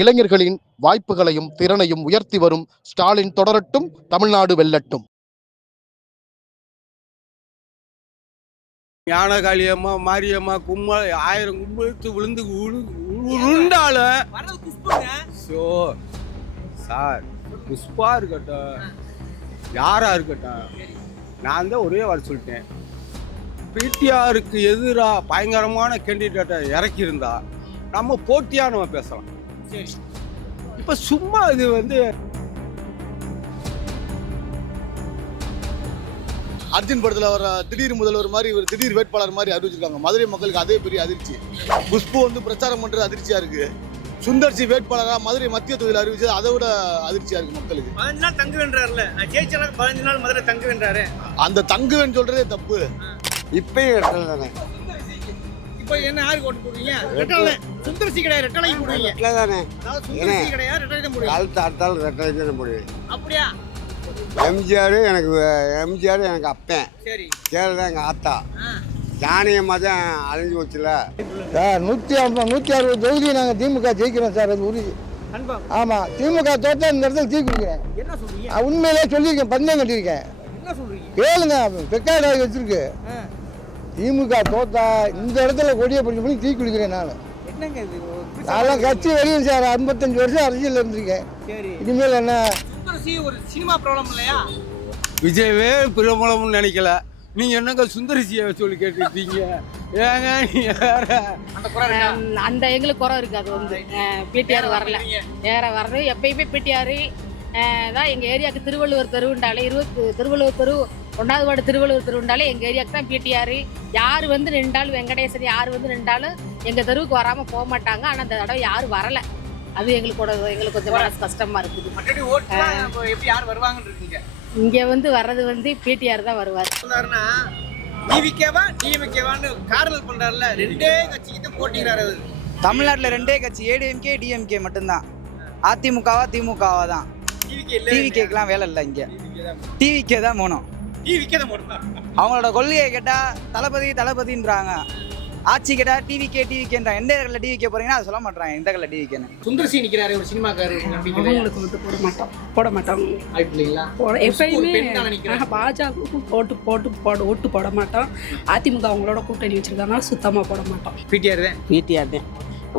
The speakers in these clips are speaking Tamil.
இளைஞர்களின் வாய்ப்புகளையும் திறனையும் உயர்த்தி வரும் ஸ்டாலின் தொடரட்டும், தமிழ்நாடு வெல்லட்டும். ஞானகாளியம்மா, மாரியம்மா, கும்பல் 1000 கும்பலுக்கு விழுந்து உருண்டாலும் சார் புஷ்பா இருக்கட்டும், யாரா இருக்கட்டும், நான் தான் ஒரே வார்த்தை சொல்லிட்டேன். பிடிஆருக்கு எதிராக பயங்கரமான கேண்டிடேட்டை இறக்கியிருந்தா நம்ம போட்டியாக நம்ம பேசலாம். இப்போ சும்மா இது அர்ஜுன் படத்தில் வர திடீர் முதல்வர் மாதிரி ஒரு திடீர் வேட்பாளர் மாதிரி அறிவிச்சிருக்காங்க. மதுரை மக்களுக்கு அதே பெரிய அதிர்ச்சி. குஷ்பு பிரச்சாரம் பண்ணுறது அதிர்ச்சியா இருக்கு. சுந்தர்சி வேட்பாளராக மதுரை மத்திய தொகுதியில் அறிவிச்சது அதை விட அதிர்ச்சியா இருக்கு மக்களுக்கு. 15 நாள் தங்குவேன்றாருல, நான் ஜெயிச்சாலும் 15 நாள் மதுரை தங்குவேன்றாரு. அந்த தங்குவேன்னு சொல்றதே தப்பு. இப்பயும் ரெட்டலை தானே. இப்போ என்ன யாருக்கு ஓட்டு போடுவீங்க? ரெட்டலை. சுந்தர்சி கிடையாது, ரெட்டலை போடுவீங்க. ரெட்டலை தானே. சுந்தர்சி கிடையாது, ரெட்டலை தான் போடுவீங்க. காலத்து அடுத்தாலும் ரெட்டலை தானே போடுவேன். அப்படியா? எம்ஜிஆர் எனக்கு அப்பேன். சரி. ஜெயலலிதா எங்கள் ஆத்தா. ஜானியம்மா தான் அழிஞ்சு போச்சுல. சார் 160 தொகுதியை நாங்கள் திமுக ஜெயிக்கிறோம் சார், அது உறுதி. ஆமாம், திமுக தோற்றா இந்த இடத்துல தீ குடிக்கிறேன். என்ன சொல்றீங்க? உண்மையிலே சொல்லியிருக்கேன், பந்தயம் கட்டியிருக்கேன். என்ன சொல்றீங்க? கேளுங்க, பெக்காடாக வச்சிருக்கு. திமுக தோத்தா இந்த இடத்துல கொடியை பண்ணி தீ குடிக்கிறேன். என்னங்க இது? நான் கட்சி வெளியில் சார் 55 வருஷம் அரசியல் இருந்திருக்கேன். இனிமேல் என்ன? சுந்தர்சி ஒரு சினிமா ப்ராப்ளம் இல்லையா? விஜயவே பிரபலம்னு நினைக்கல. நீங்க என்னங்க சுந்தரிசியை சொல்லி கேட்டுட்டீங்க? ஏங்க அந்த எங்களுக்கு குறை இருக்கு. அது பிடிஆர் வரல, வேற வரணும். எப்பயுமே பிடிஆர் தான் எங்கள் ஏரியாவுக்கு. திருவள்ளுவர் தெருவுண்டாலே திருவள்ளுவர் தெரு 1வது வார்டு திருவள்ளுவர் தெருவுண்டாலே எங்கள் ஏரியாவுக்கு தான் பிடிஆர். யார் நின்றாலும், வெங்கடேசன் யார் நின்றாலும் எங்கள் தெருவுக்கு வராமல் போக மாட்டாங்க. ஆனால் அந்த தடவை யாரும் வரலை. அது எங்களுக்கு கொஞ்சம் மனசு கஷ்டமா இருக்குது. எப்படி யார் வருவாங்கன்னு இருக்கீங்க? இங்கே வர்றது பிடிஆர் தான் வருவார். சொன்னாருன்னா டிவிகேவா டிஎம்கேவான்னு காரணம் பண்றாருல, ரெண்டே கட்சிக்கு தான் போட்டிக்கிறாரு. தமிழ்நாட்டில் ரெண்டே கட்சி, ஏடிஎம்கே டிஎம்கே மட்டும்தான். அதிமுகவா திமுகவா தான். டிவிகேக்கெல்லாம் வேலை இல்லை. இங்கே டிவிகே தான் போனோம். அவங்களோட கொள்கையை கேட்டால் தளபதின்றாங்க. ஆட்சி கேட்டா டிவிகேன்றாங்க. எந்த இடத்துல டிவிகே போறீங்கன்னா அதை சொல்ல மாட்டாங்க. எந்த இடத்துல டிவிகேன்னு. சுந்தர்சி நிற்கிறாரு, ஒரு சினிமாக்காரு. அவங்களுக்கு போட மாட்டோம். எப்பயுமே பாஜகவுக்கும் ஓட்டு போட மாட்டோம். அதிமுக அவங்களோட கூட்டணி வச்சிருக்காங்க, சுத்தமாக போட மாட்டோம். பிடிஆர் தான்.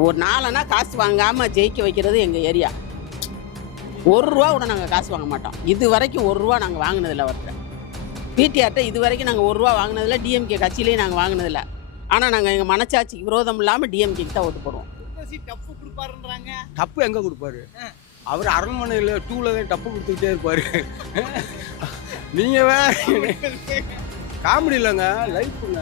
ஒரு நாளைனா காசு வாங்காமல் ஜெயிக்க வைக்கிறது எங்கள் ஏரியா. 1 ரூபா கூட நாங்கள் காசு வாங்க மாட்டோம். இது வரைக்கும் 1 ரூபா நாங்கள் வாங்கினதில்லை. அவர்கிட்ட பிடிஆர்கிட்ட இது வரைக்கும் நாங்கள் 1 ரூபா வாங்கினதில்லை. டிஎம்கே கட்சியிலேயே நாங்கள் வாங்கினதில்லை. ஆனால் நாங்கள் எங்கள் மனச்சாட்சிக்கு விரோதம் இல்லாமல் டிஎம்கேக்கு தான் ஓட்டு போடுவோம். டப்பு எங்கே கொடுப்பாரு? அவர் அரண்மனையில் 2ல தான் டப்பு கொடுத்துக்கிட்டே இருப்பார். நீங்கள் வேற காமெடி இல்லைங்க, லைஃப்புங்க,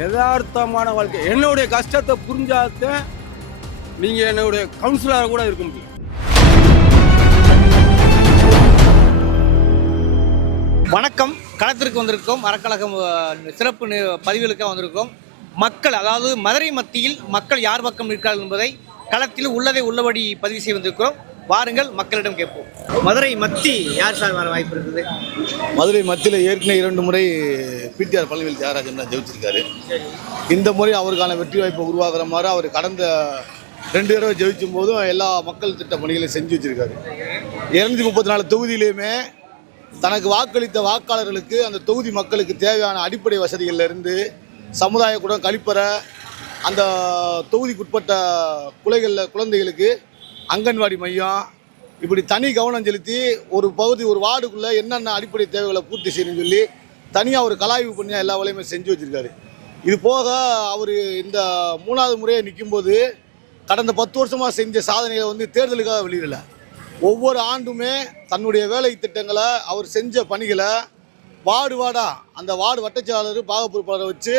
யதார்த்தமான வாழ்க்கை. என்னுடைய கஷ்டத்தை புரிஞ்சாத நீங்கள் என்னுடைய கவுன்சிலராக கூட இருக்க முடியும். வணக்கம். களத்திற்கு வந்திருக்கோம். அறக்கழகம் சிறப்பு பதிவுகளுக்காக வந்திருக்கோம். மக்கள், அதாவது மதுரை மத்தியில் மக்கள் யார் பக்கம் இருக்கிறார்கள் என்பதை களத்தில் உள்ளதை உள்ளபடி பதிவு செய்ய வந்திருக்கிறோம். வாருங்கள், மக்களிடம் கேட்போம். மதுரை மத்தி யார் சார் வர வாய்ப்பு இருக்குது? மதுரை மத்தியில் ஏற்கனவே 2 முறை பிடிஆர் பழனிவேல் தியாகராஜன் தான் ஜெயிச்சிருக்காரு. இந்த முறை அவருக்கான வெற்றி வாய்ப்பை உருவாக்குற மாதிரி அவர் கடந்த 2 தடவை ஜெயிச்சும் போதும் எல்லா மக்கள் திட்ட பணிகளையும் செஞ்சு வச்சிருக்காரு. 234 தொகுதியிலையுமே தனக்கு வாக்களித்த வாக்காளர்களுக்கு, அந்த தொகுதி மக்களுக்கு தேவையான அடிப்படை வசதிகள்லேருந்து சமுதாய கூடம், கழிப்பறை, அந்த தொகுதிக்குட்பட்ட குழந்தைகளுக்கு அங்கன்வாடி மையம், இப்படி தனி கவனம் செலுத்தி ஒரு பகுதி, ஒரு வார்டுக்குள்ளே என்னென்ன அடிப்படை தேவைகளை பூர்த்தி செய்யணும்னு சொல்லி தனியாக ஒரு கலாய்வு பண்ணி எல்லா வேலையுமே செஞ்சு வச்சுருக்காரு. இது போக அவர் இந்த 3வது முறையை நிற்கும்போது கடந்த 10 வருஷமாக செஞ்ச சாதனைகளை தேர்தலுக்காக வெளியிடலை. ஒவ்வொரு ஆண்டுமே தன்னுடைய வேலை திட்டங்களை, அவர் செஞ்ச பணிகளை வார்டாக அந்த வார்டு வட்டச்செயலாளர், பாகப்பொறுப்பாளரை வச்சு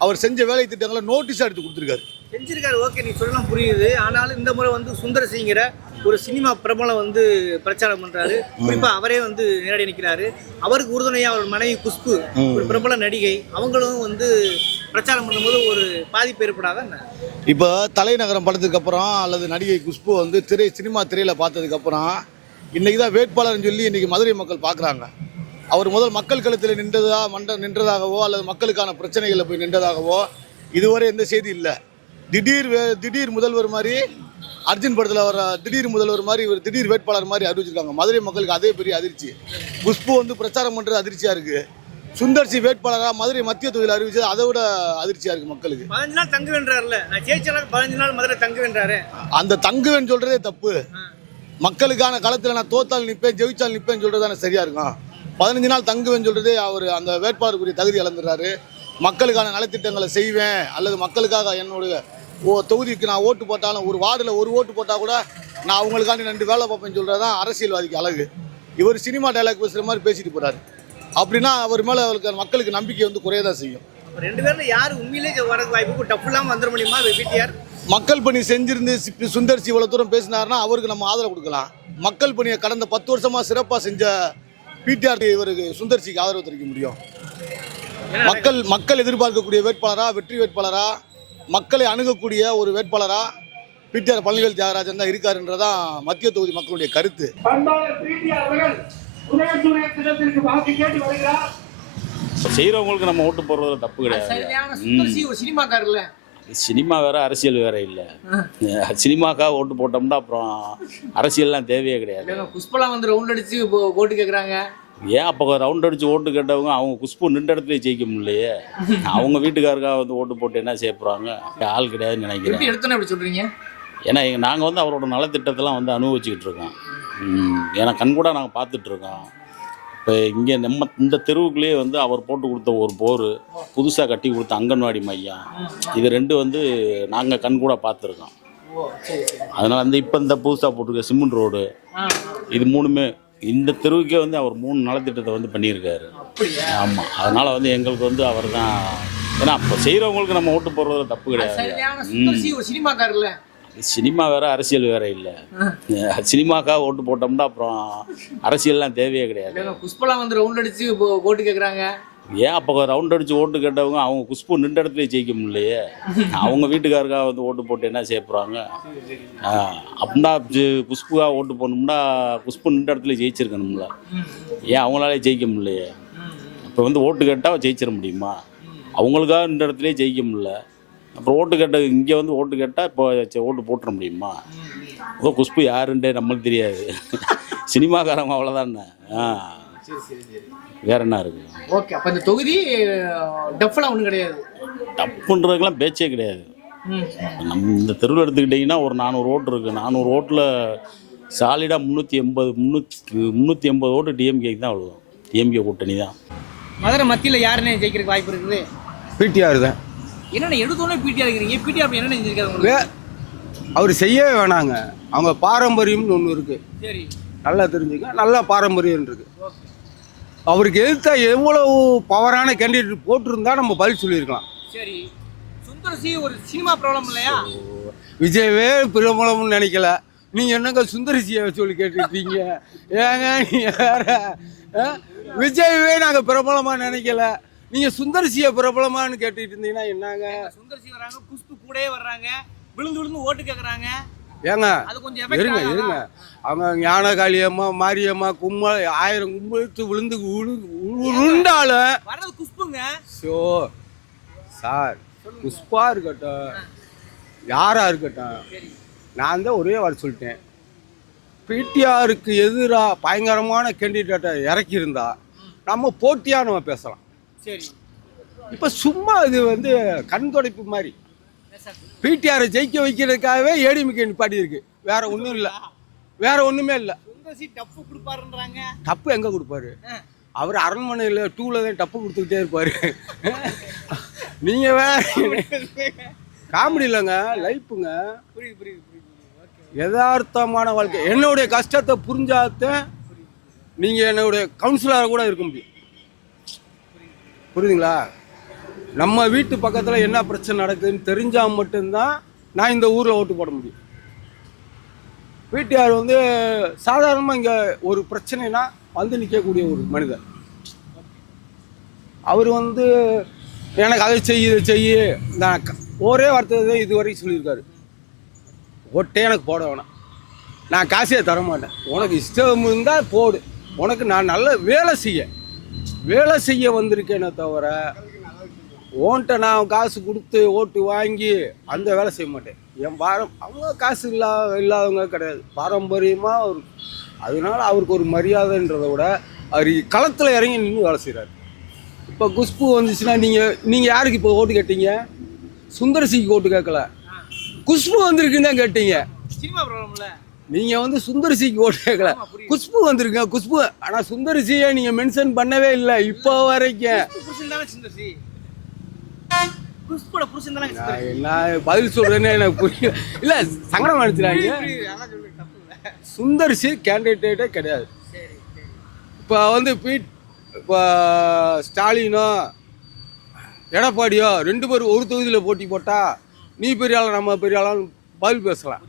அவர் செஞ்ச வேலை திட்டங்களை நோட்டீஸாக எடுத்து கொடுத்துருக்காரு. செஞ்சிருக்காரு. ஓகே, நீ சொல்லலாம், புரியுது. ஆனாலும் இந்த முறை சுந்தரசிங்கிற ஒரு சினிமா பிரபலம் பிரச்சாரம் பண்றாரு. குறிப்பா அவரே நேரடி நிற்கிறாரு. அவருக்கு உறுதுணையா அவர் மனைவி குஷ்பு, ஒரு பிரபல நடிகை, அவங்களும் பிரச்சாரம் பண்ணும்போது ஒரு பாதிப்பு ஏற்படாத. இப்போ தலைநகரம் படத்துக்கு அப்புறம் அல்லது நடிகை குஷ்பு சினிமா திரையில் பார்த்ததுக்கப்புறம் இன்றைக்கி தான் வேட்பாளர்னு சொல்லி இன்றைக்கி மதுரை மக்கள் பார்க்குறாங்க. அவர் முதல் மக்கள் களத்தில் நின்றதாகவோ அல்லது மக்களுக்கான பிரச்சனைகளில் போய் நின்றதாகவோ இதுவரை எந்த செய்தி இல்லை. திடீர் முதல்வர் மாதிரி அர்ஜுன் படத்தில் வர திடீர் முதல்வர் மாதிரி ஒரு திடீர் வேட்பாளர் மாதிரி அறிவிச்சிருக்காங்க. மதுரை மக்களுக்கு அதே பெரிய அதிர்ச்சி. குஷ்பு வந்து பிரச்சாரம் பண்ணுறது அதிர்ச்சியாக இருக்குது. சுந்தர்சி வேட்பாளராக மதுரை மத்திய தொகுதியில் அறிவிச்சது அதை விட அதிர்ச்சியாக இருக்குது மக்களுக்கு. 15 நாள் தங்கு வென்றார்ல, நான் ஜெயிச்சாலும் 15 நாள் மதுரை தங்கு வென்றாரு. அந்த தங்குவேன்னு சொல்கிறதே தப்பு. மக்களுக்கான களத்தில் நான் தோத்தால் நிற்பேன் ஜெயிச்சால் நிற்பேன்னு சொல்கிறது தானே சரியாக இருக்கும். 15 நாள் தங்குவேன்னு சொல்கிறதே அவர் அந்த வேட்பாளருக்குரிய தகுதி இழந்துடுறாரு. மக்களுக்கான நலத்திட்டங்களை செய்வேன் அல்லது மக்களுக்காக என்னுடைய தொகுதிக்கு நான் ஓட்டு போட்டாலும் ஒரு வார்டில் ஒரு ஓட்டு போட்டால் கூட நான் அவங்களுக்காண்டி 2 வேலை பார்ப்பேன்னு சொல்கிறது தான் அரசியல்வாதிக்கு அழகு. இவர் சினிமா டைலாக் பேசுகிற மாதிரி பேசிட்டு போகிறாரு. அப்படின்னா அவர் மேலே அவருக்கு மக்களுக்கு நம்பிக்கை வந்து குறைய தான் செய்யும். 2 பேர்ல யார் உண்மையிலேயே வரது வாய்ப்பு டப்பு இல்லாமல் வந்துட முடியுமா பிடிஆர்? மக்கள் பணி செஞ்சிருந்து சுந்தர்சி இவ்வளோ தூரம் பேசினாருன்னா அவருக்கு நம்ம ஆதரவு கொடுக்கலாம். மக்கள் பணியை கடந்த 10 வருஷமாக சிறப்பாக செஞ்ச பிடிஆர் இவருக்கு சுந்தர்சிக்கு ஆதரவு தெரிவிக்க முடியும். மக்கள் எதிர்பார்க்கக்கூடிய வேட்பாளரா, வெற்றி வேட்பாளரா, மக்களை அணுகக்கூடிய ஒரு வேட்பாளரா பிடிஆர் பழனிவேல் தியாகராஜன் தான் இருக்காருன்றதான் மத்திய தொகுதி மக்களுடைய கருத்து. செய்கிறவங்களுக்கு நம்ம ஓட்டு போடுறது தப்பு கிடையாது. சினிமாக்காரர்ல சினிமா வேற அரசியல் வேற இல்லை. சினிமாக்காக ஓட்டு போட்டோம்னா அப்புறம் அரசியல்லாம் தேவையே கிடையாது. புஷ்பலாம் வந்து ரவுண்ட் அடிச்சு ஓட்டு கேட்குறாங்க. ஏன் அப்போ ரவுண்ட் அடிச்சு ஓட்டு கேட்டவங்க அவங்க குஷ்பு நின்ற இடத்துல ஜெயிக்க முடியலையே. அவங்க வீட்டுக்காரக்காக வந்து ஓட்டு போட்டு என்ன செய்ய போகிறாங்க? ஆள் கிடையாதுன்னு நினைக்கிறேன். எடுத்தோன்னே அப்படி சொல்கிறீங்க? ஏன்னா நாங்கள் வந்து அவரோட நலத்திட்டத்தெல்லாம் வந்து அனுபவிச்சுக்கிட்டு இருக்கோம். ஏன்னா கண்கூட நாங்கள் பார்த்துட்ருக்கோம். இப்போ இங்கே நம்ம இந்த தெருவுக்குள்ளேயே வந்து அவர் போட்டு கொடுத்த ஒரு போர், புதுசாக கட்டி கொடுத்த அங்கன்வாடி மையம், இது 2 வந்து நாங்கள் கண்கூட பார்த்துருக்கோம். அதனால் வந்து இப்போ இந்த புதுசாக போட்டிருக்க சிமெண்ட் ரோடு, இது 3மே இந்த தெருவுக்கே வந்து அவர் 3 நலத்திட்டத்தை வந்து பண்ணியிருக்காரு. ஆமாம், அதனால் வந்து எங்களுக்கு வந்து அவர் தான். ஏன்னா அப்போ செய்கிறவங்களுக்கு நம்ம ஓட்டு போடுறது தப்பு கிடையாது. சினிமாக்காரர்ல சினிமா வேற அரசியல் வேற இல்லை. சினிமாக்காக ஓட்டு போட்டோம்னா அப்புறம் அரசியல்லாம் தேவையே கிடையாது. புஷ்பலாம் வந்து ரவுண்ட் அடிச்சு ஓட்டு கேட்குறாங்க. ஏன் அப்போ ரவுண்ட் அடிச்சு ஓட்டு கேட்டவங்க அவங்க குஷ்பு நின்ற இடத்துல ஜெயிக்க முடியலையே. அவங்க வீட்டுக்காரக்காக வந்து ஓட்டு போட்டு என்ன செய்ய போகிறாங்க? அப்படின்னா குஷ்புக்காக ஓட்டு போடணும்னா குஷ்பு நின்ற இடத்துல ஜெயிச்சிருக்கணும்ல. ஏன் அவங்களாலே ஜெயிக்க முடியலையே? இப்போ வந்து ஓட்டு கேட்டால் ஜெயிச்சிட முடியுமா? அவங்களுக்காக நின்ற இடத்துலேயே ஜெயிக்க முடியல. அப்புறம் ஓட்டு கேட்ட இங்கே வந்து ஓட்டு கேட்டால் இப்போ ஓட்டு போட்டுற முடியுமா? இப்போ குஷ்பு யாருன்றே நம்மளுக்கு தெரியாது. சினிமாக்காரங்க அவ்வளோதானே. வேற என்ன இருக்குது? ஓகே, அப்போ இந்த தொகுதி டஃப்லாம் ஒன்றும் கிடையாது. டப்புன்றதுக்கெல்லாம் பேச்சே கிடையாது. நம்ம இந்த தெருவில் எடுத்துக்கிட்டிங்கன்னா ஒரு 400 ஓட்டு இருக்குது. 400 ஓட்டில் சாலிடாக 380 ஓட்டு டிஎம்கேக்கு தான் அவ்வளோ. டிஎம்கே கூட்டணி தான். மதுரை மத்தியில் யாருன்னு ஜெயிக்கிறதுக்கு வாய்ப்பு இருக்குது? பிடிஆர் தான். என்னென்ன எடுத்தோன்னே பிடிஆர் இருக்கிறீங்க? பிடிஆர் என்ன செஞ்சிருக்காரு உங்களுக்கு? அவர் செய்யவே வேணாங்க. அவங்க பாரம்பரியம்னு ஒன்று இருக்குது. சரி, நல்லா தெரிஞ்சுக்க. நல்ல பாரம்பரியம் இருக்குது. அவருக்கு எதிர்த்தா எவ்வளவு பவரான கேண்டிடேட் போட்டிருந்தா நம்ம பதில் சொல்லியிருக்கலாம். சரி, சுந்தர்சி ஒரு சினிமா ப்ராப்ளம் இல்லையா? விஜயவே பிரபலம்னு நினைக்கல. நீங்கள் என்னங்க சுந்தர்சியை சொல்லி கேட்டுருக்கீங்க? ஏங்க நீங்கள் வேற. விஜயவே நாங்கள் பிரபலமாக நினைக்கல. நீங்கள் சுந்தர்சியை பிரபலமானு கேட்டுட்டு இருந்தீங்கன்னா என்னங்க? சுந்தர்சி வராங்க, குஷ்பு கூடயே வர்றாங்க, விழுந்து விழுந்து ஓட்டு கேட்குறாங்க. ஏங்க இருங்க. அவங்க ஞான காளியம்மா, மாரியம்மா, கும்பல் 1000 கும்பலுக்கு விழுந்து உருண்டாலும் வர்றது குஷ்புங்க. ஸோ சார், குஷ்பா இருக்கட்டும், யாராக இருக்கட்டும், நான் தான் ஒரே வார்த்தை சொல்லிட்டேன். பிடிஆருக்கு எதிராக பயங்கரமான கேண்டிடேட்டை இறக்கியிருந்தா நம்ம போட்டியாக நம்ம பேசலாம். சரி, இப்போ சும்மா இது வந்து கண் துடைப்பு மாதிரி பிடிஆரை ஜெயிக்க வைக்கிறதுக்காகவே ஏடிஎம்கே நிப்பாட்டி இருக்கு. வேற ஒன்றும் இல்லை, வேற ஒன்றுமே இல்லை. டப்பு கொடுப்பாருன்றாங்க. டப்பு எங்கே கொடுப்பாரு? அவர் அரண்மனையில் 2ல தான் டப்பு கொடுத்துக்கிட்டே இருப்பார். நீங்கள் வேற காமெடி இல்லைங்க, லைஃப்புங்க. யதார்த்தமான வாழ்க்கை. என்னுடைய கஷ்டத்தை புரிஞ்சாதான் நீங்கள் என்னுடைய கவுன்சிலராக கூட இருக்க முடியும். புரியுதுங்களா? நம்ம வீட்டு பக்கத்தில் என்ன பிரச்சனை நடக்குதுன்னு தெரிஞ்சால் மட்டும்தான் நான் இந்த ஊரில் ஓட்டு போட முடியும். பிடிஆர் வந்து சாதாரணமாக இங்கே ஒரு பிரச்சனைனா வந்து நிற்கக்கூடிய ஒரு மனிதர். அவர் வந்து எனக்கு அதை செய்ய நான் ஒரே வார்த்தை தான் இதுவரைக்கும் சொல்லியிருக்காரு. ஓட்டே எனக்கு போட வேணாம், நான் காசே தர மாட்டேன், உனக்கு இஷ்டம் இருந்தால் போடு, உனக்கு நான் நல்ல வேலை செய்ய வந்திருக்கேனே தவிர ஓன்ட்ட நான் காசு கொடுத்து ஓட்டு வாங்கி அந்த வேலை செய்ய மாட்டேன். என் அவங்க காசு இல்லாதவங்க கிடையாது, பாரம்பரியமாக ஒரு அதனால அவருக்கு ஒரு மரியாதைன்றதை விட அவர் களத்தில் இறங்கி நின்று வேலை செய்கிறார். இப்போ குஷ்பு வந்துச்சுன்னா நீங்கள் யாருக்கு இப்போ ஓட்டு கேட்டீங்க? சுந்தரசிக்கு ஓட்டு கேட்கல, குஷ்பு வந்திருக்குன்னு தான் கேட்டீங்க. சினிமா ப்ராப்ளம்ல நீங்கள் வந்து சுந்தரசிக்கு ஓட்டு கேட்கல, குஷ்பு வந்திருங்க. குஷ்பு ஆனால் சுந்தரசியை நீங்கள் மென்ஷன் பண்ணவே இல்லை இப்போ வரைக்கும். சுந்தர்சி குஷ்போட புருஷன் தானே நான் என்ன பதில் சொல்கிறேன்னு எனக்கு புரியல. இல்லை சங்கடம் அடிச்சுறாங்க. சுந்தர்சி கேண்டிடேட்டே கிடையாது. இப்போ வந்து இப்போ ஸ்டாலினோ எடப்பாடியோ 2 பேரும் ஒரு தொகுதியில் போட்டி போட்டால் நீ பெரிய ஆளா நம்ம பெரிய ஆளான்னு பதில் பேசலாம்.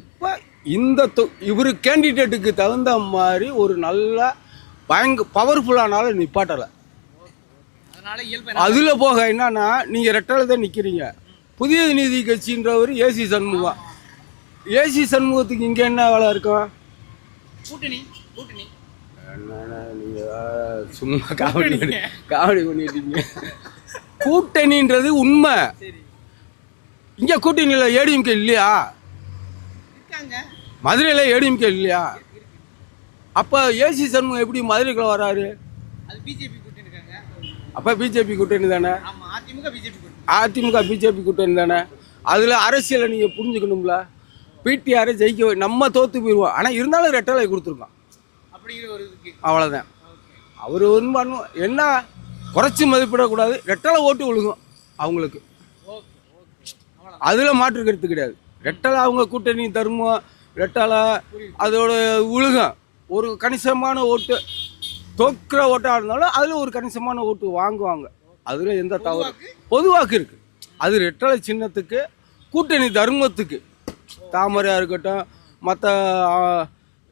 இப்போ இந்த இவர் கேண்டிடேட்டுக்கு தகுந்த மாதிரி ஒரு நல்ல பவர்ஃபுல்லானால நிப்பாட்டலை. அதில் போக என்னன்னா நீங்கள் ரெட்டலை தான் நிற்கிறீங்க. புதிய நீதி கட்சின்றவர் ஏசி சண்முகம். ஏசி சண்முகத்துக்கு இங்கே என்ன வேலை இருக்கும்? கூட்டணி என்னன்னா நீங்கள் சும்மா காமெடி பண்ணிட்டீங்க. கூட்டணின்றது உண்மை. இங்கே கூட்டணியில் ஏடிஎம்கே இல்லையா? மதுரையில் ஏடிஎம்கே இல்லையா? அப்போ ஏசி சண்முகம் எப்படி மதுரைக்குள்ள வராரு? அப்போ பிஜேபி கூட்டணி தானே. அதிமுக பிஜேபி கூட்டணி தானே. அதில் அரசியலை நீங்கள் புரிஞ்சுக்கணும்ல. பிடிஆரை ஜெயிக்க நம்ம தோற்று போயிடுவோம். ஆனால் இருந்தாலும் ரெட்டலை கொடுத்துருக்கோம், அவ்வளோதான். அவர் ஒன்றும் பண்ணுவோம் என்ன குறைச்சி மதிப்பிடக்கூடாது. ரெட்டலை ஓட்டு விழுகும் அவங்களுக்கு, அதில் மாற்று கருத்து கிடையாது. ரெட்டலை அவங்க கூட்டணி தருமோ ரெட்டலை அதோட விழுகும். ஒரு கணிசமான ஓட்டு தோற்கிற ஓட்டாக இருந்தாலும் அதில் ஒரு கணிசமான ஓட்டு வாங்குவாங்க. அதில் எந்த தவறு பொதுவாக்கு இருக்குது. அது ரெட்டலை சின்னத்துக்கு கூட்டணி தர்மத்துக்கு தாமரையாக இருக்கட்டும் மற்ற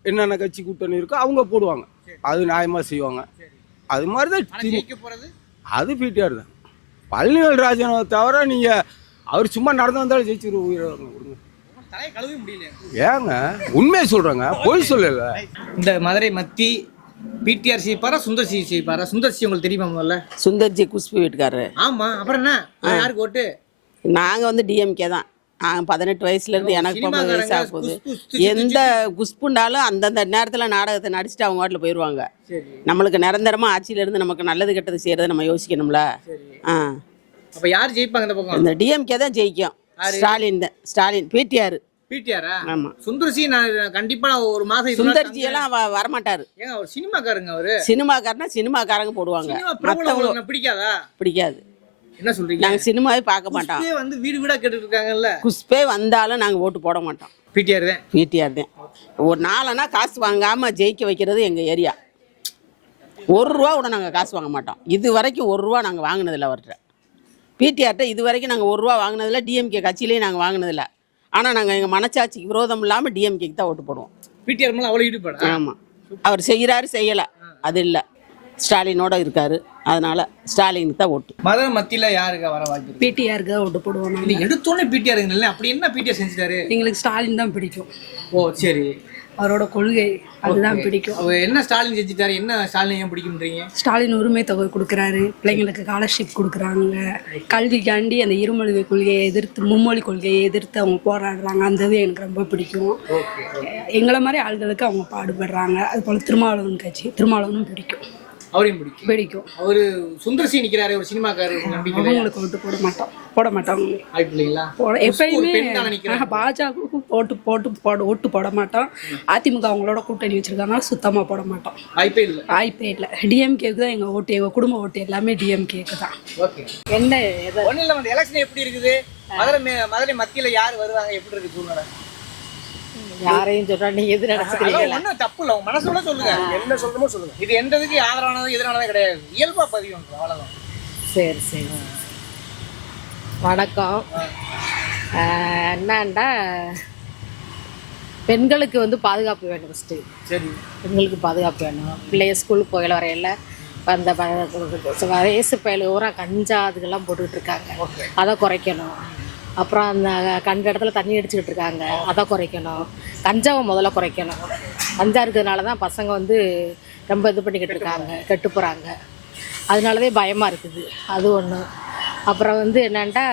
என்னென்ன கட்சி கூட்டணி இருக்கோ அவங்க போடுவாங்க. அது நியாயமாக செய்வாங்க. அது மாதிரி தான் அது பிடிஆர் தான். பழனிவேல் ராஜனை தவிர நீங்கள் அவர் சும்மா நடந்து வந்தாலும் ஜெயிச்சு விடுங்க. ஏங்க உண்மையை சொல்கிறேங்க, பொய் சொல்லல. இந்த மதுரை மத்தி பிடிஆர் செய்ப்பாரா சுந்தர்சி செய்ப்பாரா? சுந்தர்சி உங்களுக்கு தெரியுமா? முதல்ல சுந்தர்ஜி குஷ்பு வீட்டுக்காரரு. ஆமாம், அப்புறம் என்ன யாருக்கு ஓட்டு? நாங்கள் வந்து டிஎம்கே தான். 18 வயசுலேருந்து எனக்கு 50 வயசாக போகுது. எந்த குஷ்புண்டாலும் அந்தந்த நேரத்தில் நாடகத்தை நடிச்சுட்டு அவங்க வாட்டில் போயிடுவாங்க. நம்மளுக்கு நிரந்தரமாக ஆட்சியிலேருந்து நமக்கு நல்லது கெட்டது செய்கிறத நம்ம யோசிக்கணும்ல. அப்போ யார் ஜெயிப்பாங்க இந்த பக்கம்? இந்த டிஎம்கே தான் ஜெயிக்கும். ஸ்டாலின் தான். ஸ்டாலின் பிடிஆர். பிடிஆரா? ஆமாம். சுந்தர்சி நான் கண்டிப்பாக ஒரு மாதம் சுந்தர்ஜி எல்லாம் வரமாட்டாரு. ஏங்க அவர் சினிமாக்காரங்க. அவரு சினிமாக்காரனா சினிமாக்காரங்க போடுவாங்க. மற்றவங்க பிடிக்காதா? பிடிக்காது. என்ன சொல்றீங்க? நாங்கள் சினிமாவே பார்க்க மாட்டோம். வந்து வீடு வீடாக கேட்டுட்டு இருக்காங்கல்ல. குஷ்பே வந்தாலும் நாங்கள் ஓட்டு போட மாட்டோம். பிடிஆர் தான். பிடிஆர் தான். ஒரு நாளைனா காசு வாங்காமல் ஜெயிக்க வைக்கிறது எங்கள் ஏரியா. 1 ரூபா கூட நாங்கள் காசு வாங்க மாட்டோம். இது வரைக்கும் 1 ரூபா நாங்கள் வாங்கினதில்ல அவர்கிட்ட. பிடிஆர்கிட்ட இது வரைக்கும் நாங்கள் 1 ரூபா வாங்கினதில்ல. டிஎம்கே கட்சியிலேயே நாங்கள் வாங்கினதில்ல. ஆனால் நாங்கள் எங்கள் மனச்சாட்சிக்கு விரோதம் இல்லாமல் டிஎம்கேக்கு தான் ஓட்டு போடுவோம். பிடிஆர் மேலே அவ்வளோ ஈடுபாடு. ஆமாம். அவர் செய்கிறாரு செய்யலை அது இல்லை. ஸ்டாலினோட இருக்காரு, அதனால ஸ்டாலினுக்கு தான் ஓட்டு. மதுரை மத்தியில் யாருக்கு வர வாய்ப்பு? பிடிஆருக்கு தான் ஓட்டு போடுவோம். நீங்கள் எடுத்தோன்னே பிடிஆர் இல்லை. அப்படி என்ன பிடிஆர் செஞ்சுட்டாரு? எங்களுக்கு ஸ்டாலின் தான் பிடிக்கும். ஓ சரி. அவரோட கொள்கை அதுதான் பிடிக்கும். அவர் என்ன ஸ்டாலின் செஞ்சுட்டாரு? என்ன ஸ்டாலின் ஏன் பிடிக்கும்ன்றீங்க? ஸ்டாலின் உரிமை தொகை கொடுக்குறாரு, பிள்ளைங்களுக்கு ஸ்காலர்ஷிப் கொடுக்குறாங்க, கல்விக்காண்டி அந்த இருமொழி கொள்கையை எதிர்த்து மும்மொழி கொள்கையை எதிர்த்து அவங்க போராடுறாங்க. அந்த இது எனக்கு ரொம்ப பிடிக்கும். எங்களை மாதிரி ஆள்களுக்கு அவங்க பாடுபடுறாங்க. அது போல் திருமாவளவன் கட்சி, திருமாவளவனும் பிடிக்கும். அவரையும் பிடிக்கும். அவரு சுந்தர்சி நிற்கிறாரு, ஒரு சினிமாக்காரர். அவங்களுக்கு ஓட்டு போட மாட்டோம். எப்பயுமே பாஜகவுக்கு ஓட்டு போட மாட்டோம். அதிமுக அவங்களோட கூட்டணி வச்சிருக்காங்க, சுத்தமாக போட மாட்டோம். வாய்ப்பே இல்லை. டிஎம்கேக்கு தான் எங்கள் ஓட்டு, எங்கள் குடும்ப ஓட்டு எல்லாமே டிஎம்கேக்கு தான். என்ன ஒன்றும் இல்லை. அந்த எலெக்ஷன் எப்படி இருக்குது? மதுரை மத்தியில் யார் வருவாங்க? எப்படி இருக்கு சூழ்நிலை? யாரையும் சொல்றா, நீங்க எது நினைச்சுக்கிறீங்க? ஒன்றும் தப்பு இல்லை, உங்க மனசுல சொல்லுங்க. என்ன சொல்லணுமோ சொல்லுங்க. இது எந்ததுக்கு ஆதரவானது எதிரானதே கிடையாது, இயல்பா பதிவு பண்ணுறோம், அவ்வளோதான். சரி. வணக்கம். என்னண்டா பெண்களுக்கு வந்து பாதுகாப்பு வேணும். ஃபஸ்ட்டு சரி, பெண்களுக்கு பாதுகாப்பு வேணும். பிள்ளைய ஸ்கூலுக்கு போகல வரையில அந்த வயசு பயலுக்கு பூரா கஞ்சா அதுக்கெல்லாம் போட்டுக்கிட்டு இருக்காங்க, அதை குறைக்கணும். அப்புறம் அந்த கண்ட இடத்துல தண்ணி அடிச்சுக்கிட்டு இருக்காங்க, அதை குறைக்கணும். கஞ்சாவை முதல்ல குறைக்கணும். கஞ்சா இருக்கிறதுனால தான் பசங்க வந்து ரொம்ப இது பண்ணிக்கிட்டு இருக்காங்க, கெட்டு போகிறாங்க. அதனாலவே பயமாக இருக்குது, அது ஒன்று. அப்புறம் வந்து என்னென்னா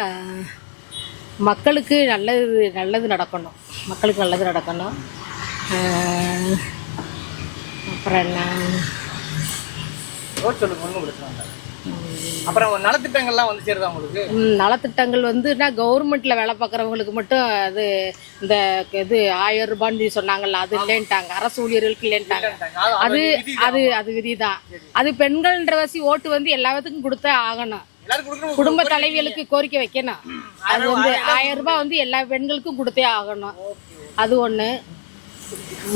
மக்களுக்கு நல்லது நடக்கணும். மக்களுக்கு நல்லது நடக்கணும். அப்புறம் என்ன சொல்லுங்க, ஒன்றும் பிரச்சனை இல்லை. அப்புறம் நலத்திட்டங்கள்லாம் வந்து சேருதா உங்களுக்கு? நலத்திட்டங்கள் வந்துன்னா கவர்மெண்ட்டில் வேலை பார்க்குறவங்களுக்கு மட்டும் அது இந்த இது 1000 ரூபான்னு சொன்னாங்கல்ல, அது இல்லைன்ட்டாங்க. அரசு ஊழியர்களுக்கு இல்லைன்ட்டாங்க. அது அது அது விதிதான். அது பெண்கள்ன்றவசி ஓட்டு வந்து எல்லாத்துக்கும் கொடுத்தே ஆகணும். குடும்ப தலைவிகளுக்கு கோரிக்கை வைக்கணும். அது வந்து 1000 ரூபாய் வந்து எல்லா பெண்களுக்கும் கொடுத்தே ஆகணும். அது ஒன்று.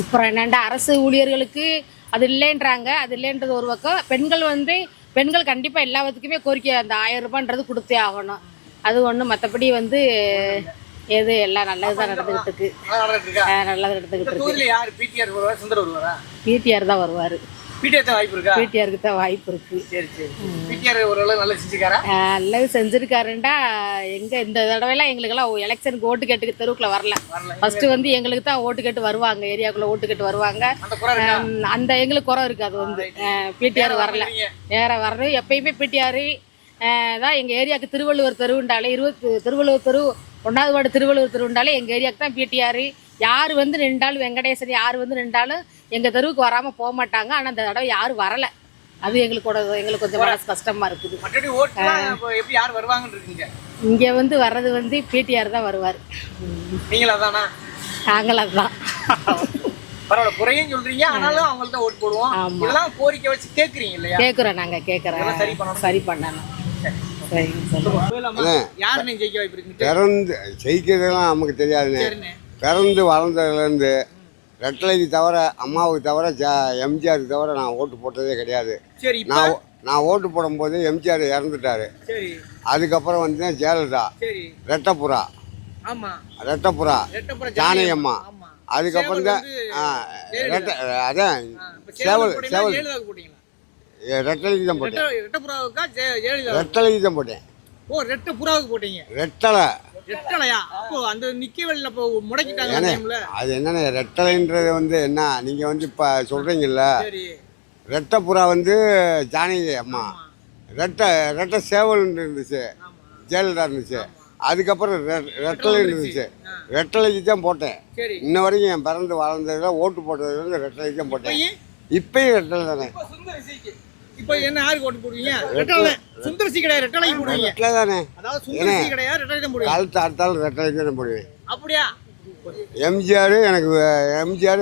அப்புறம் என்னண்டா அரசு ஊழியர்களுக்கு அது இல்லைன்றாங்க. அது இல்லைன்றது ஒரு பக்கம். பெண்கள் கண்டிப்பாக எல்லாத்துக்குமே கோரிக்கை அந்த 1000 ரூபான்றது கொடுத்தே ஆகணும். அது ஒன்று. மற்றபடி வந்து எது எல்லாம் நல்லது தான் நடந்துக்கிட்டு இருக்கு. நல்லது நடந்துக்கிட்டு இருக்கு. பிடிஆர் தான் வருவார். பிடிஆருக்கு தான் வாய்ப்பு இருக்கு. நல்லது செஞ்சிருக்காருண்டா. எங்க இந்த தடவைலாம் எங்களுக்கெல்லாம் எலெக்ஷனுக்கு ஓட்டு கேட்டு தெருவுக்குள்ள வரல. ஃபர்ஸ்ட் வந்து எங்களுக்கு தான் ஓட்டு கேட்டு வருவாங்க, ஏரியாக்குள்ள ஓட்டு கேட்டு வருவாங்க. அந்த எங்களுக்கு குறை இருக்கு. அது வந்து பிடிஆர் வரல, வேற வரணும். எப்பயுமே பிடிஆர் தான் எங்க ஏரியாவுக்கு. திருவள்ளுவர் தெருவுண்டாலே திருவள்ளுவர் தெரு 1வது வார்டு திருவள்ளுவர் தெருவுண்டாலே எங்க ஏரியாவுக்கு தான் பிடிஆர். யார் வந்து நின்றாலும் வெங்கடேசன் யார் வந்து நின்றாலும் எங்கள் தெருவுக்கு வராமல் போக மாட்டாங்க. ஆனால் இந்த தடவை யாரும் வரலை. அது எங்களுக்கு கொஞ்சம் மனசு கஷ்டமாக இருக்குது. இங்கே வந்து வர்றது வந்து பிடிஆர் தான் வருவார். நாங்கள் அதுதான் குறையும் சொல்றீங்க. ஆனாலும் அவங்கள்ட்ட ஓட்டு போடுவோம். இதெல்லாம் கோரிக்கை வச்சு கேட்குறீங்க இல்லையா? கேட்குறோம், நாங்கள் கேட்குறோம். சரி பண்ணணும். யார் நீங்க ஜெயிக்க வாய்ப்பு இருக்கு? பிறந்து ஜெயிக்கிறதெல்லாம் நமக்கு தெரியாதுண்ணே. பிறந்து வளர்ந்ததுலேருந்து ரெட்டலைக்கு தவிர, அம்மாவுக்கு தவிர, எம்ஜிஆருக்கு தவிர நான் ஓட்டு போட்டதே கிடையாது. நான் ஓட்டு போடும்போது எம்ஜிஆர் இறந்துட்டாரு. அதுக்கப்புறம் வந்து ஜெயலலிதா, ரெட்டப்புறா, ஜானகியம்மா, அதுக்கப்புறம் தான் அதான் சேவல் ரெட்டலைக்கு தான் போட்டேன். ரெட்டலைக்கு தான் போட்டேன். ரெட்டலை அது என்னன்னா ரெட்டலைன்றது வந்து என்ன, நீங்க வந்து இப்ப சொல்றீங்கல்ல, ரெட்டப்புறா வந்து ஜானகி அம்மா, ரெட்டை சேவல் இருந்துச்சு, ஜெயலலிதா இருந்துச்சு. அதுக்கப்புறம் ரெட்டலை இருந்துச்சு. ரெட்டலைக்கு தான் போட்டேன். இன்ன வரைக்கும் என் பிறந்து வளர்ந்ததுல ஓட்டு போட்டதுல இருந்து ரெட்டலைக்கு தான் போட்டேன். இப்பயும் ரெட்டலை தானே. இப்போ என்ன யாருக்கு ஓட்டு போடுவீங்க? ரெட்டலை. சுந்தர்சி கிடையாது, ரெட்டலை போடுவீங்க. ரெட்டலை தானே. அதாவது சுந்தர்சி கிடையாது, ரெட்டலை தான் போடுவீங்க. காலத்து அடுத்தாலும் ரெட்டலை தான் போடுவேன். அப்படியா? எம்ஜிஆர்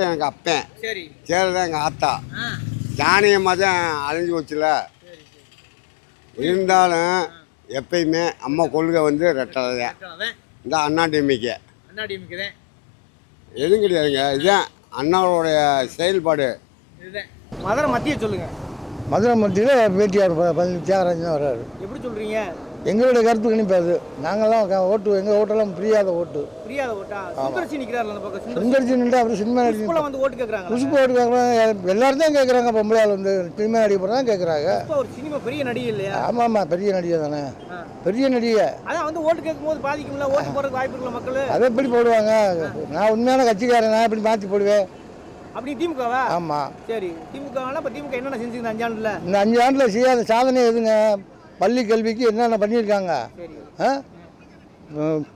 எனக்கு அப்பேன். சரி. ஜெயலலிதா எங்கள் ஆத்தா. ஜானகியம்மா தான் அழிஞ்சு போச்சுல. இருந்தாலும் எப்பயுமே அம்மா கொள்கை வந்து ரெட்டலை தான். இந்த அண்ணாடிஎம்கே எதுவும் கிடையாதுங்க. இதுதான் அண்ணாவோடைய செயல்பாடு. மதுரை மத்திய சொல்லுங்க. மதுரை மத்தியில் பிடிஆர் தியாகராஜன் வர்றாரு. எப்படி சொல்றீங்க? எங்களுடைய கருத்து கணிப்பாது. நாங்கள்லாம் ஓட்டு, எங்கள் ஓட்டெல்லாம் பிரியாத ஓட்டு. ஓட்டா? சுந்தர்சி நிற்கிறாரு அந்த பக்கம். சுந்தர்சி நின்று அப்புறம் சினிமா நடிச்சு வந்து ஓட்டு கேட்குறாங்க. புதுசு ஓட்டு கேட்குறாங்க. எல்லாரும் தான் கேட்குறாங்க. பொம்பளையால் வந்து சினிமா நடிகை போகிறதா கேட்குறாங்க. ஒரு சினிமா பெரிய நடிகை இல்லையா? ஆமாம், பெரிய நடிகை தானே. பெரிய நடிகை. அதான் வந்து ஓட்டு கேட்கும்போது பாதிக்கும்ல, ஓட்டு போடுறதுக்கு வாய்ப்பு இருக்குல்ல மக்கள். அதை எப்படி போடுவாங்க? நான் உண்மையான கட்சிக்காரன், நான் எப்படி மாற்றி போடுவேன்? அப்படி திமுகவா? ஆமாம். சரி, திமுகவானா இப்போ திமுக என்னென்ன செஞ்சுங்க இந்த 5 ஆண்டுல? இந்த 5 ஆண்டில் செய்யாத சாதனை எதுங்க? பள்ளி கல்விக்கு என்னென்ன பண்ணியிருக்காங்க?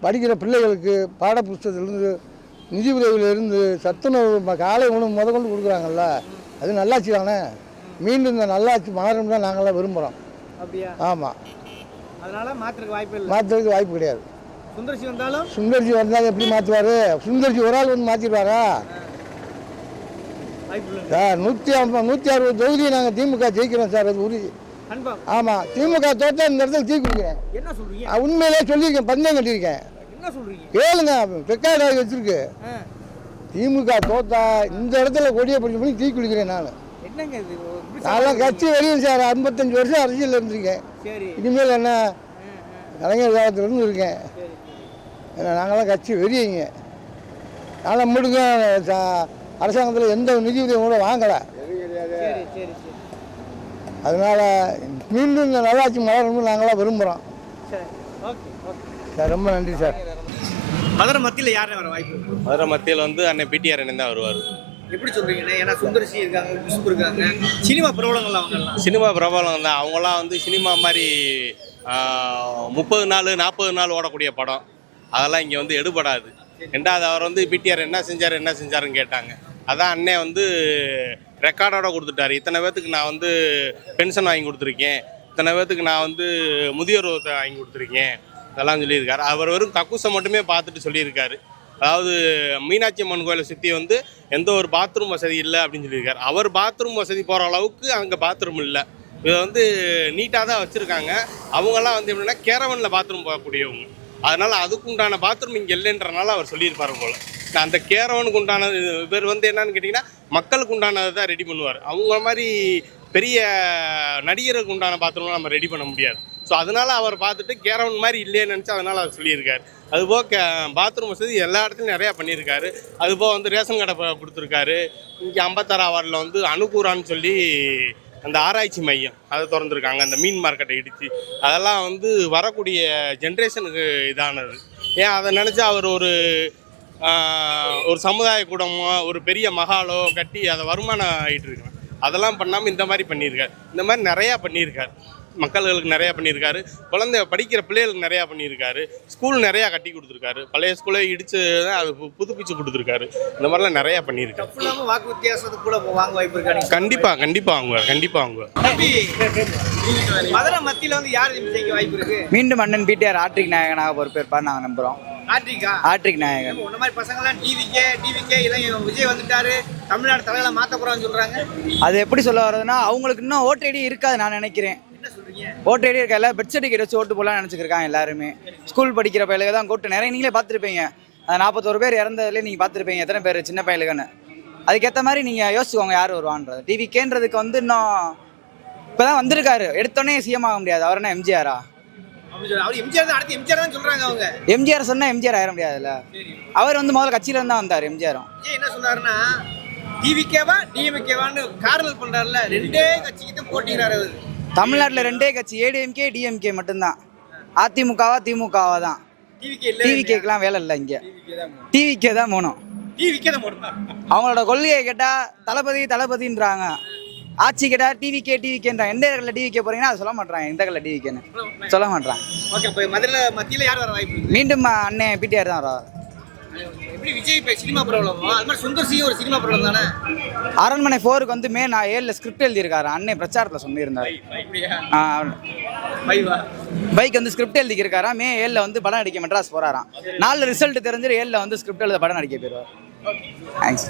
படிக்கிற பிள்ளைகளுக்கு பாட புஸ்தகத்திலேருந்து, நிதி உதவியிலேருந்து, சத்துணவு காலை உணவு முதற்கொண்டு கொடுக்குறாங்கல்ல, அது நல்லாட்சி தானே. மீண்டும் இந்த நல்லாட்சி மாறணும் தான் நாங்களாம் விரும்புகிறோம். அப்படியா? ஆமாம். அதனால மாற்றுறதுக்கு வாய்ப்பு இல்லை. மாற்றுறதுக்கு வாய்ப்பு கிடையாது. சுந்தர்சி வந்தாலும்? சுந்தர்சி வந்தாலும் எப்படி மாற்றுவார்? சுந்தர்சி ஒரு ஆள் வந்து மாற்றிடுவாரா? 160 தொகுதி நாங்கள் திமுக ஜெயிக்கிறோம் சார், அது உறுதி. ஆமாம், திமுக தோற்றா இந்த இடத்துல தீ குடிக்கிறேன். என்ன சொல்றீங்க? உண்மையிலே சொல்லியிருக்கேன், பந்தயம் கட்டியிருக்கேன். என்ன சொல்றீங்க? கேளுங்க, ரெக்கார்டு ஆகி வச்சிருக்கு. திமுக தோத்தா இந்த இடத்துல கொடியை பிடிச்சி பண்ணி தீ குடிக்கிறேன். நான்லாம் கட்சி வெளியும் சார், 55 வருஷம் அரசியல் இருந்திருக்கேன். இனிமேல் என்ன, கலைஞர் காலத்துலேருந்து இருக்கேன். ஏன்னா நாங்களாம் கட்சி வெறியங்க. நான்லாம் முடுங்க அரசாங்கத்தில் எந்த நிதி உதவியும் கூட வாங்கலை. அதனால மீண்டும் இந்த நல்லாட்சி மலரணும்னு நாங்களாம் விரும்புகிறோம் சார். ரொம்ப நன்றி சார். மதுரை மத்தியில் யாரும் வர வாய்ப்பு? மதுரை மத்தியில் வந்து அண்ணன் பிடிஆர் தான் வருவார். எப்படி சொல்றீங்க? ஏன்னா சுந்தர்சி இருக்காங்க, குஷ்பு இருக்காங்க, சினிமா பிரபலங்கள். அவங்கெல்லாம் சினிமா பிரபலம் தான். அவங்களாம் வந்து சினிமா மாதிரி 30 நாள் 40 நாள் ஓடக்கூடிய படம். அதெல்லாம் இங்கே வந்து எடுபடாது. ரெண்டாவது அவர் வந்து பிடிஆர் என்ன செஞ்சாருன்னு கேட்டாங்க. அதான் அண்ணே வந்து ரெக்கார்டோட கொடுத்துட்டாரு. இத்தனை பேர்த்துக்கு நான் வந்து பென்ஷன் வாங்கி கொடுத்துருக்கேன், இத்தனை பேர்த்துக்கு நான் வந்து முதியோர் உதவி வாங்கி கொடுத்துருக்கேன், அதெல்லாம் சொல்லியிருக்காரு. அவர் வெறும் கக்கூசை மட்டுமே பார்த்துட்டு சொல்லியிருக்காரு. அதாவது மீனாட்சி அம்மன் கோயிலை சுற்றி வந்து எந்த ஒரு பாத்ரூம் வசதி இல்லை அப்படின்னு சொல்லியிருக்காரு. அவர் பாத்ரூம் வசதி போகிற அளவுக்கு அங்கே பாத்ரூம் இல்லை. இதை வந்து நீட்டாக தான் வச்சுருக்காங்க. அவங்கெல்லாம் வந்து எப்படின்னா கேரவனில் பாத்ரூம் போகக்கூடியவங்க. அதனால் அதுக்குண்டான பாத்ரூம் இங்கே இல்லைன்றனால அவர் சொல்லியிருப்பாரு போல். அந்த கேரவனுக்கு உண்டான இவர் வந்து என்னன்னு கேட்டிங்கன்னா மக்களுக்கு உண்டானதை தான் ரெடி பண்ணுவார். அவங்க மாதிரி பெரிய நடிகருக்கு உண்டான பாத்ரூம்லாம் நம்ம ரெடி பண்ண முடியாது. ஸோ அதனால் அவர் பார்த்துட்டு கேரவன் மாதிரி இல்லைன்னு நினச்சி அதனால் அவர் சொல்லியிருக்காரு. அதுபோக பாத்ரூம் வசதி எல்லா இடத்துலையும் நிறையா பண்ணியிருக்காரு. அதுபோக வந்து ரேஷன் கடை கொடுத்துருக்காரு. இங்கே 56 வார்டில் வந்து அணுகூரான்னு சொல்லி அந்த ஆராய்ச்சி மையம் அதை திறந்துருக்காங்க. அந்த மீன் மார்க்கெட்டை இடித்து அதெல்லாம் வந்து வரக்கூடிய ஜென்ரேஷனுக்கு இதானது. ஏன் அதை நினச்சா அவர் ஒரு சமுதாய கூடமோ ஒரு பெரிய மகாலோ கட்டி அதை வருமானம் ஆகிட்டு இருக்காங்க. அதெல்லாம் பண்ணாமல் இந்த மாதிரி பண்ணியிருக்காரு. இந்த மாதிரி நிறையா பண்ணியிருக்காரு. மக்களுக்கு நிறையா பண்ணியிருக்காரு. குழந்தை படிக்கிற பிள்ளைகளுக்கு நிறையா பண்ணியிருக்காரு. ஸ்கூல் நிறையா கட்டி கொடுத்துருக்காரு. பழைய ஸ்கூலை இடித்து அது புதுப்பிச்சு கொடுத்துருக்காரு. இந்த மாதிரிலாம் நிறையா பண்ணியிருக்காரு. வாக்கு வித்தியாசத்துக்கு கூட வாங்க வாய்ப்பு இருக்காங்க. கண்டிப்பாக வாங்குவார். மதுரை மத்தியில் வந்து யார் ஜெயிக்க வாய்ப்பு இருக்கு? மீண்டும் அண்ணன் பிடிஆர் ஆட்ரிக் நாயகனாக பொறுப்பேற்பார் நாங்கள் நம்புகிறோம். ஆட்ரிக் நாயகன். இந்த மாதிரி பசங்கள்லாம் டிவிகே இதான் விஜய் வந்துட்டாரு, தமிழ்நாடு தலையில மாற்ற போறான்னு சொல்றாங்க. அது எப்படி சொல்ல வர்றதுன்னா அவங்களுக்கு இன்னும் ஓட்டு ஐடி இருக்காது நான் நினைக்கிறேன். ஓட்டு ஐடி இருக்கா, எல்லாம் பெட் சர்டிஃபிகேட் வச்சு ஓட்டு போடலாம்னு நினச்சிருக்காங்க எல்லாருமே. ஸ்கூல் படிக்கிற பயிலுக்கு தான் கூட்டு நிறைய நீங்களே பார்த்துருப்பீங்க. 41 பேர் இறந்ததுலேயே நீங்கள் பார்த்துருப்பீங்க எத்தனை பேர் சின்ன பயிலுக்குன்னு. அதுக்கேற்ற மாதிரி நீங்கள் யோசிச்சுக்கோங்க யார் வருவான்றது. டிவிகேன்றதுக்கு வந்து இன்னும் இப்போ தான் வந்திருக்காரு. எடுத்தோடனே சிஎம் ஆக முடியாது. அவர் என்ன எம்ஜிஆரா? எம்ஜிஆர் சொன்னா எம்ஜிஆர் ஆயிட முடியாதுல்ல. அவர் வந்து முதல்ல கட்சியில இருந்தா வந்தார். எம்ஜிஆரும் என்ன சொன்னாருன்னா டிவிகேவா டிஎம்கேவான்னு கார்னல் பண்றாருல, ரெண்டே கட்சிக்கு தான் போட்டிக்கிறாரு. தமிழ்நாட்டில் ரெண்டே கட்சி ஏடிஎம்கே டிஎம்கே மட்டும்தான். அதிமுகவா திமுகவா தான். டிவிகேக்கெல்லாம் வேலை இல்லை இங்கே. டிவிகே தான் போகணும். அவங்களோட கொள்கையை கேட்டா தளபதின்றாங்க. ஆட்சி கேட்டா டிவிகேன்றாங்க. எந்த இடத்துல டிவிகே போறீங்கன்னா அதை சொல்ல மாட்டாங்க. எந்த கல்ல டிவிகேன்னு சொல்ல மாட்டாங்க. மத்தியில் யார் வர வாய்ப்பு? மீண்டும் அண்ணன் பிடிஆர் தான் வர. எப்படி விஜய் இப்போ சினிமா ப்ராப்ளமோ அது மாதிரி சுந்தர் சி ஒரு சினிமா ப்ராப்ளம் தானே. அரண்மனை 4க்கு வந்து மே 7 ஸ்கிரிப்ட் எழுதியிருக்காரு. அண்ணன் பிரச்சாரத்தில் சொல்லியிருந்தாரு. பைக் வந்து ஸ்கிரிப்ட் எழுதியிருக்காரா. மே 7 வந்து படம் நடிக்க மெட்ராஸ் போறாராம். 4 ரிசல்ட் தெரிஞ்சு 7 வந்து ஸ்கிரிப்ட் எழுத படம் நடிக்க போயிடுவார். தேங்க்ஸ்.